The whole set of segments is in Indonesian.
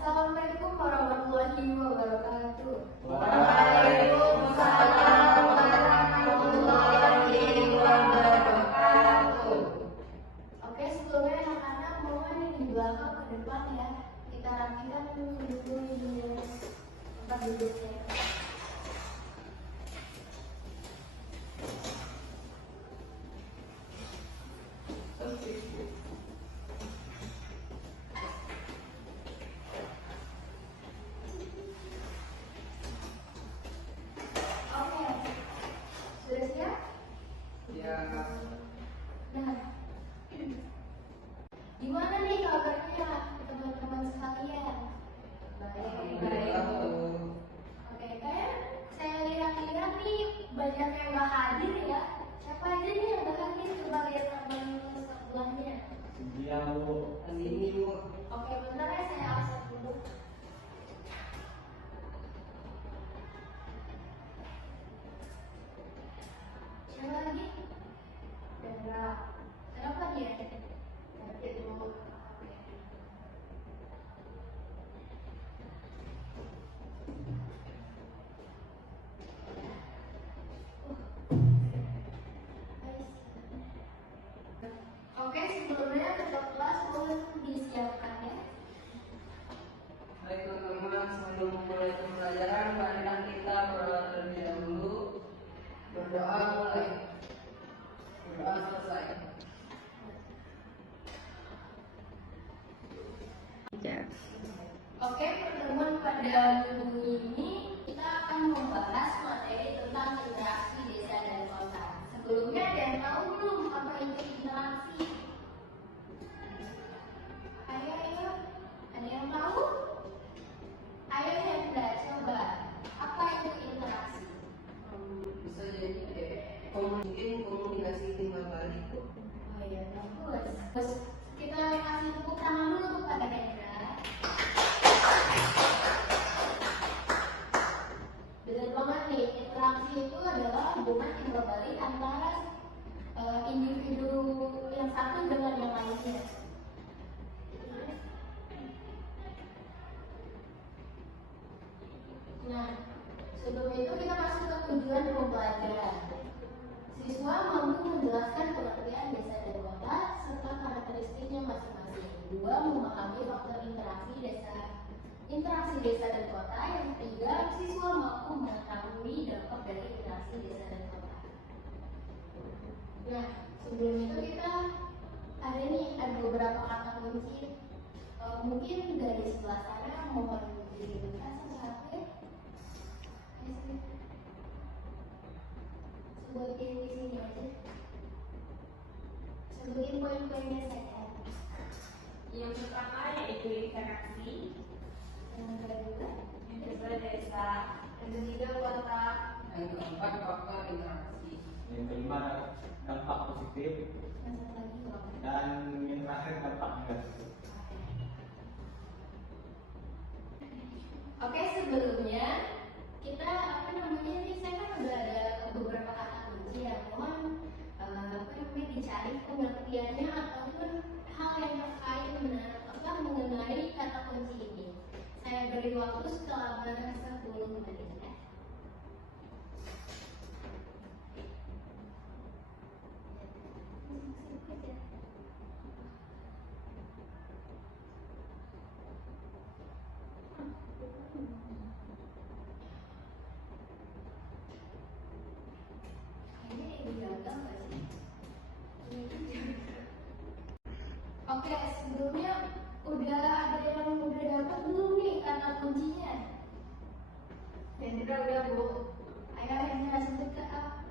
Assalamualaikum warahmatullahi wabarakatuh. Waalaikumsalam warahmatullahi wabarakatuh. Oke, sebelumnya anak-anak mohon di belakang ke depan ya. Kita rapikan dulu di tempat duduknya. Nah, gimana nih kabarnya teman-teman sekalian? Baik. Oke, kayak saya lihat-lihat nih banyak yang nggak hadir ya. Siapa aja nih yang nggak hadir? Coba lihat teman sebelahnya. Iya Bu, ini Bu. Oke, bentar ya saya absen dulu. Siapa lagi? Dara. Kenapa dia? Nanti dulu. Oke, sebelumnya ketua kelas mohon disiapkan ya. Baik teman-teman, sebelum memulai pembelajaran, marilah kita berdoa terlebih dahulu. Berdoa mulai. Berdoa selesai. Oke, pertemuan pada minggu ini kita akan membahas materi tentang interaksi desa dan kota. Sebelumnya ada yang tahu belum apa itu interaksi? Ayo, ada yang tahu? Ayo Hendra, coba. Apa itu interaksi? Bisa jadi mungkin komunikasi timbal balik Bu. Oh iya, bagus. Kita kasih tepuk tangan dulu kepada Hendra. Benar banget nih, interaksi itu adalah hubungan yang berbalik antara individu yang satu dengan yang lainnya. Nah, sebelum itu kita masuk ke tujuan pembelajaran. Siswa mampu menjelaskan pengertian desa dan kota serta karakteristiknya masing-masing. Dua, memahami faktor interaksi desa dan kota. Yang ketiga, siswa mampu mengetahui dampak dari interaksi desa dan kota. Nah, sebelum itu kita ada beberapa kata kunci. Mungkin dari sebelah sana mohon dibuka satu-satu ya. Sebutin di sini aja. Sebutin poin-poinnya saja. Yang pertama yaitu interaksi, Yang kedua, yang kedua desa, yang ketiga kota, Yang keempat faktor interaksi. Yang kelima dampak positif yang satu lagi bang. dan yang terakhir dampak negatif. Oke, sebelumnya kita saya kan udah ada beberapa kata kunci yang mohon dicari pengertiannya ataupun hal yang terkait mengenai kata kunci ini. Saya beri waktu selama 10 menit ya. Oke, sebelumnya udah ada yang udah dapat belum nih kata kuncinya? Udah Bu. Ayo Hendra sebut ke A.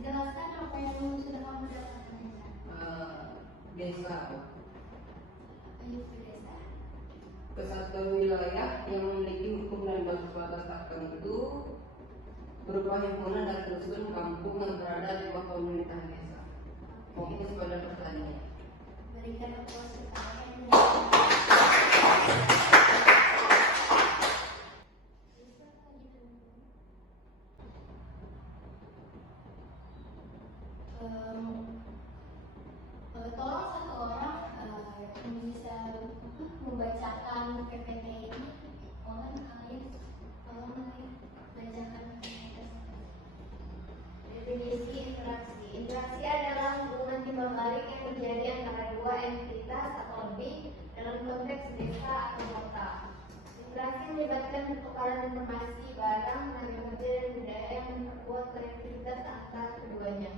Jelaskan apa yang sudah kamu dapatkan Hendra. Desa. Ayo ke desa. Kesatuan wilayah yang memiliki hukum dan batas tertentu berupa himpunan dan kerusuhan kampung yang berada di bawah pemerintahan desa. Itu sebagai pertanyaan. Berikan aplaus pertama. Tolong satu orang yang bisa membacakan PPT ini melibatkan pertukaran informasi, barang, tenaga kerja, dan budaya yang memperkuat konektivitas antar keduanya.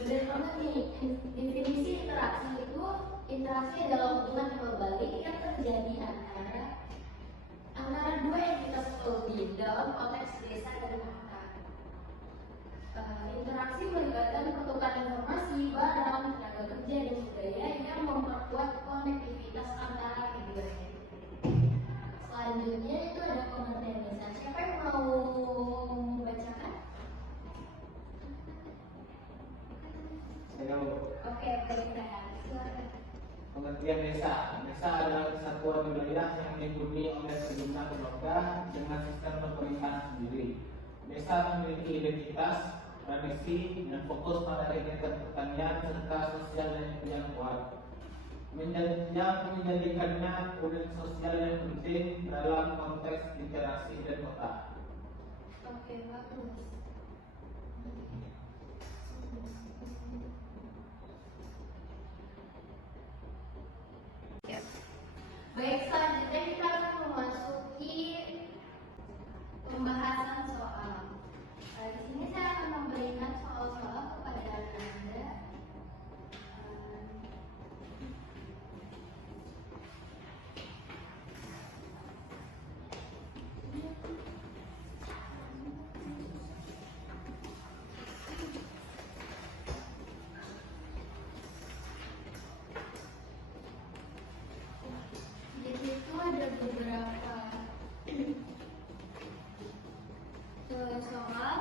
Benar banget nih, definisi interaksi itu, interaksi adalah hubungan yang berbalik yang terjadi antara dua entitas lebih dalam konteks desa dan kota. Interaksi melibatkan pertukaran informasi, barang, tenaga kerja, dan budaya yang memperkuat konektivitas antara keduanya. Selanjutnya itu ada pengertian desa. Siapa yang mau membacakan? Saya Oke, baik saya. Silakan. pengertian desa. Desa adalah kesatuan wilayah yang dihuni oleh sejumlah keluarga dengan sistem pemerintahan sendiri. Desa memiliki identitas, tradisi, dan fokus pada kegiatan pertanian serta sosial yang kuat. Yang menjadikannya unit sosial yang penting dalam konteks interaksi dan kota. Oke, bagus. Baik, selanjutnya kita akan memasuki pembahasan soal. Di sini saya akan memberikan soal-soal kepada Anda. Di situ ada beberapa soal.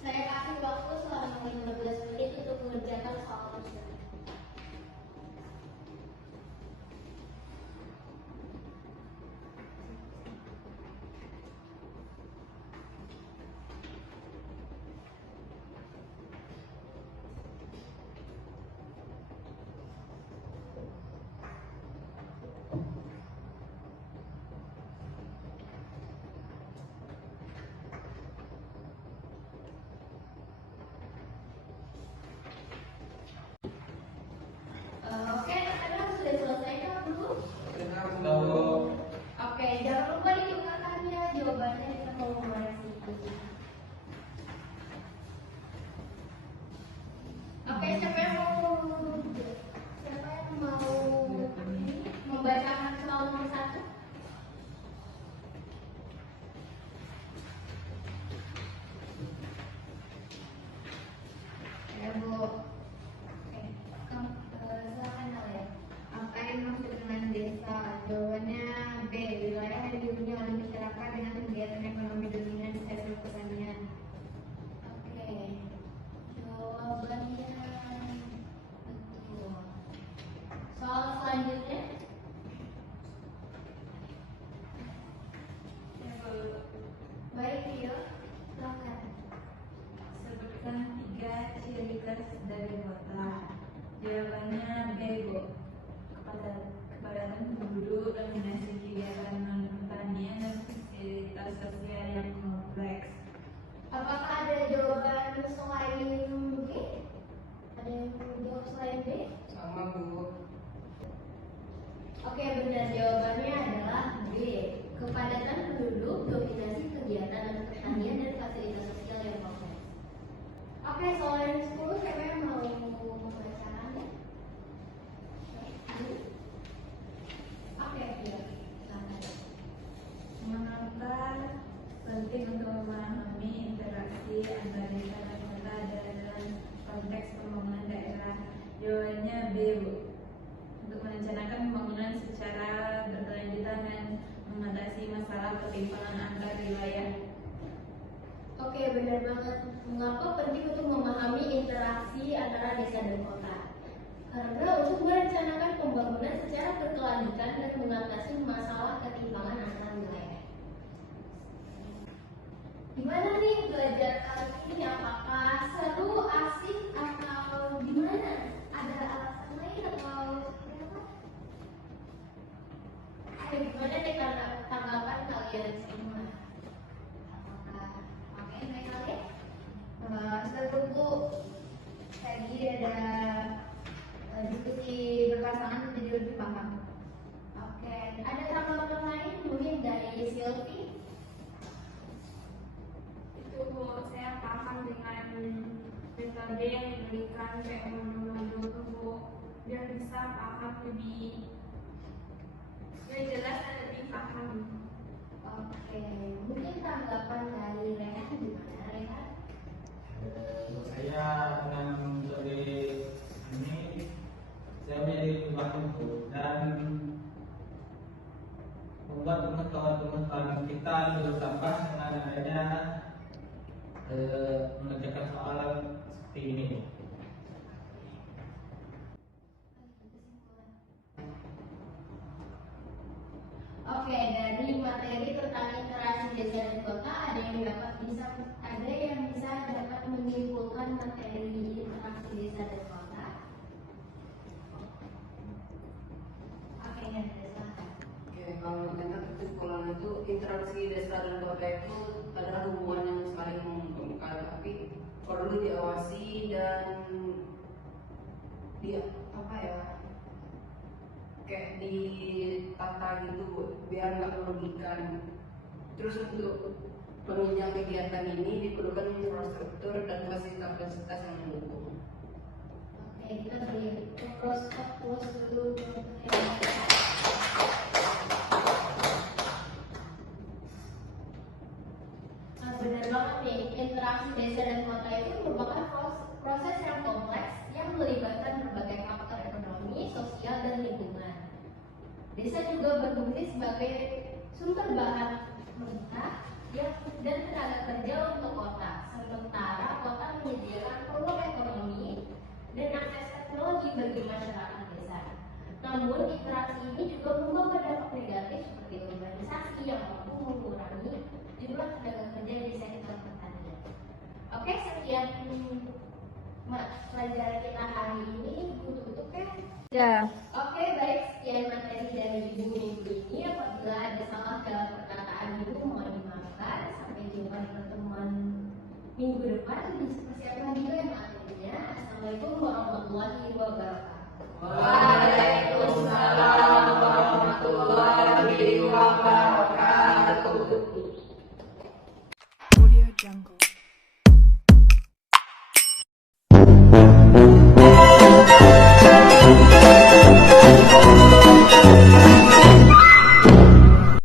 Saya kasih waktu selama 15 menit untuk mengerjakan soal tersebut. Oke, sekarang sudah selesai kan belum? Oke, jangan lupa ditukarkan ya jawabannya kita mau mengoreksi. Oke, siapa yang mau membacakan soal nomor 1? Ya, Bu. Oke, silakan ya. Apa yang maksud dengan desa? Jawabannya B. Wilayah yang dihuni oleh masyarakat dengan kegiatan ekonomi dominan di sektor pertanian. Oke, jawabannya betul. Soal selanjutnya. Baik, Rio. Silakan. Sebutkan 3 ciri khas dari kota. Jawabannya B, Bu. Kepadatan penduduk, dominasi kegiatan non-pertanian, dan fasilitas sosial yang kompleks. Apakah ada jawaban selain B? Ada yang jawab selain B? Sama Bu. Oke, benar, jawabannya adalah B. Kepadatan penduduk, dominasi kegiatan dan pertanian, dan fasilitas sosial yang kompleks. Oke, soal yang 10 siapa yang mau membacakannya? Oke, iya. Silakan. Mengapa penting untuk memahami interaksi antara desa dan kota dalam konteks pembangunan daerah? Jawabannya B, Bu. Untuk merencanakan pembangunan secara berkelanjutan dan mengatasi masalah ketimpangan antar wilayah. Oke, benar banget. Mengapa penting untuk memahami interaksi antara desa dan kota? Karena untuk merencanakan pembangunan secara berkelanjutan dan mengatasi masalah ketimpangan antar wilayah. Gimana nih belajar kali ini? Apakah seru, asik, atau gimana? Ada alasan lain atau seperti apa? Ayo, gimana deh tanggapan kalian semua? Apakah oke baik kali? Seru Bu. Tadi ada dia yang diberikan kayak modul-modul untuk biar bisa paham lebih jelas dan lebih paham. Oke, mungkin tanggapan dari Rehan gimana, Rehan? Untuk saya dengan dari ini saya menjadi terbantu dan membuat pengetahuan kita lebih bertambah dengan adanya mengerjakan soal seperti ini. Oke, dari materi tentang interaksi desa dan kota ada yang dapat menyimpulkan materi interaksi desa dan kota. Oke, ya, silakan. Oke, kalau tentang kesimpulan itu interaksi desa dan kota itu adalah hubungan yang saling menguntungkan, tapi perlu diawasi dan dia apa ya, kayak ditata gitu biar nggak merugikan. Terus untuk penunjang kegiatan ini diperlukan infrastruktur dan fasilitas yang mendukung. Oke, kita beri pros dulu. Nah, benar banget nih, interaksi desa dan kota itu merupakan proses yang kompleks yang melibatkan berbagai faktor ekonomi, sosial, dan lingkungan. Desa juga berfungsi sebagai sumber bahan mentah dan tenaga kerja untuk kota, sementara kota menyediakan peluang ekonomi dan akses teknologi bagi masyarakat desa. Namun, interaksi ini juga membawa dampak negatif seperti urbanisasi yang mampu mengurangi jumlah tenaga kerja di sektor pertanian. Oke, sekian pelajaran kita hari ini. Tutup ya. Ya. Oke, baik, sekian materi